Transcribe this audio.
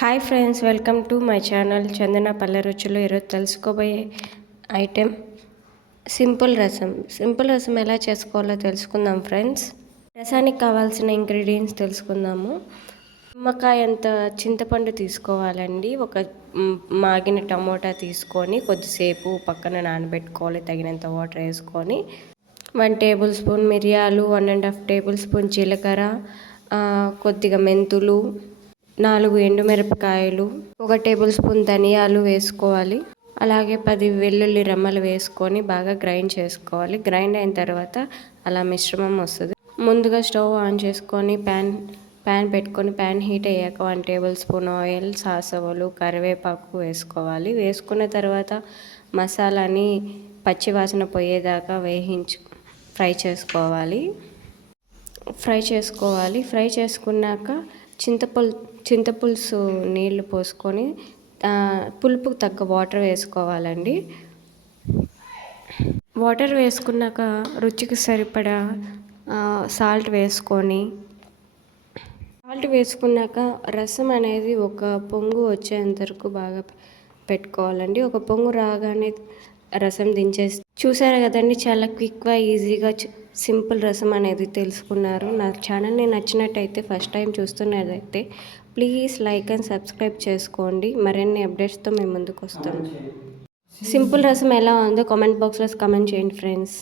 Hi friends, welcome to my channel Chandana Palle Ruchulu. ఈరోజు తెలుసుకోబోయే item simple రసం. సింపుల్ రసం ఎలా చేసుకోవాలో తెలుసుకుందాం ఫ్రెండ్స్. రసానికి కావాల్సిన ఇంగ్రీడియంట్స్ తెలుసుకుందాము. నిమ్మకాయ అంత చింతపండు తీసుకోవాలండి. ఒక మాగిన టమోటా తీసుకొని కొద్దిసేపు పక్కన నానబెట్టుకోవాలి. తగినంత వాటర్ వేసుకొని 1 టేబుల్ స్పూన్ మిరియాలు, 1.5 టేబుల్ స్పూన్ జీలకర్ర, కొద్దిగా మెంతులు, 4 ఎండుమిరపకాయలు, 1 టేబుల్ స్పూన్ ధనియాలు వేసుకోవాలి. అలాగే 10 వెల్లుల్లి రెమ్మలు వేసుకొని బాగా గ్రైండ్ చేసుకోవాలి. గ్రైండ్ అయిన తర్వాత అలా మిశ్రమం వస్తుంది. ముందుగా స్టవ్ ఆన్ చేసుకొని ప్యాన్ పెట్టుకొని ప్యాన్ హీట్ అయ్యాక 1 టేబుల్ స్పూన్ ఆయిల్, సాసవలు, కరివేపాకు వేసుకోవాలి. వేసుకున్న తర్వాత మసాలాని పచ్చివాసన పోయేదాకా ఫ్రై చేసుకోవాలి. ఫ్రై చేసుకున్నాక చింతపులుసు నీళ్లు పోసుకొని పులుపుకు తగ్గ వాటర్ వేసుకోవాలండి. వాటర్ వేసుకున్నాక రుచికి సరిపడా సాల్ట్ వేసుకున్నాక రసం అనేది ఒక పొంగు వచ్చేంత వరకు బాగా పెట్టుకోవాలండి. ఒక పొంగు రాగానే రసం దించేసి చూసారు కదండి, చాలా క్విక్గా ఈజీగా సింపుల్ రసం అనేది తెలుసుకున్నారు. నా ఛానల్ని నచ్చినట్టయితే ఫస్ట్ టైం చూస్తున్నదైతే ప్లీజ్ లైక్ అండ్ సబ్స్క్రైబ్ చేసుకోండి. మరిన్ని అప్డేట్స్తో మేము ముందుకు వస్తాము. సింపుల్ రసం ఎలా ఉందో కామెంట్ బాక్స్లో కామెంట్ చేయండి ఫ్రెండ్స్.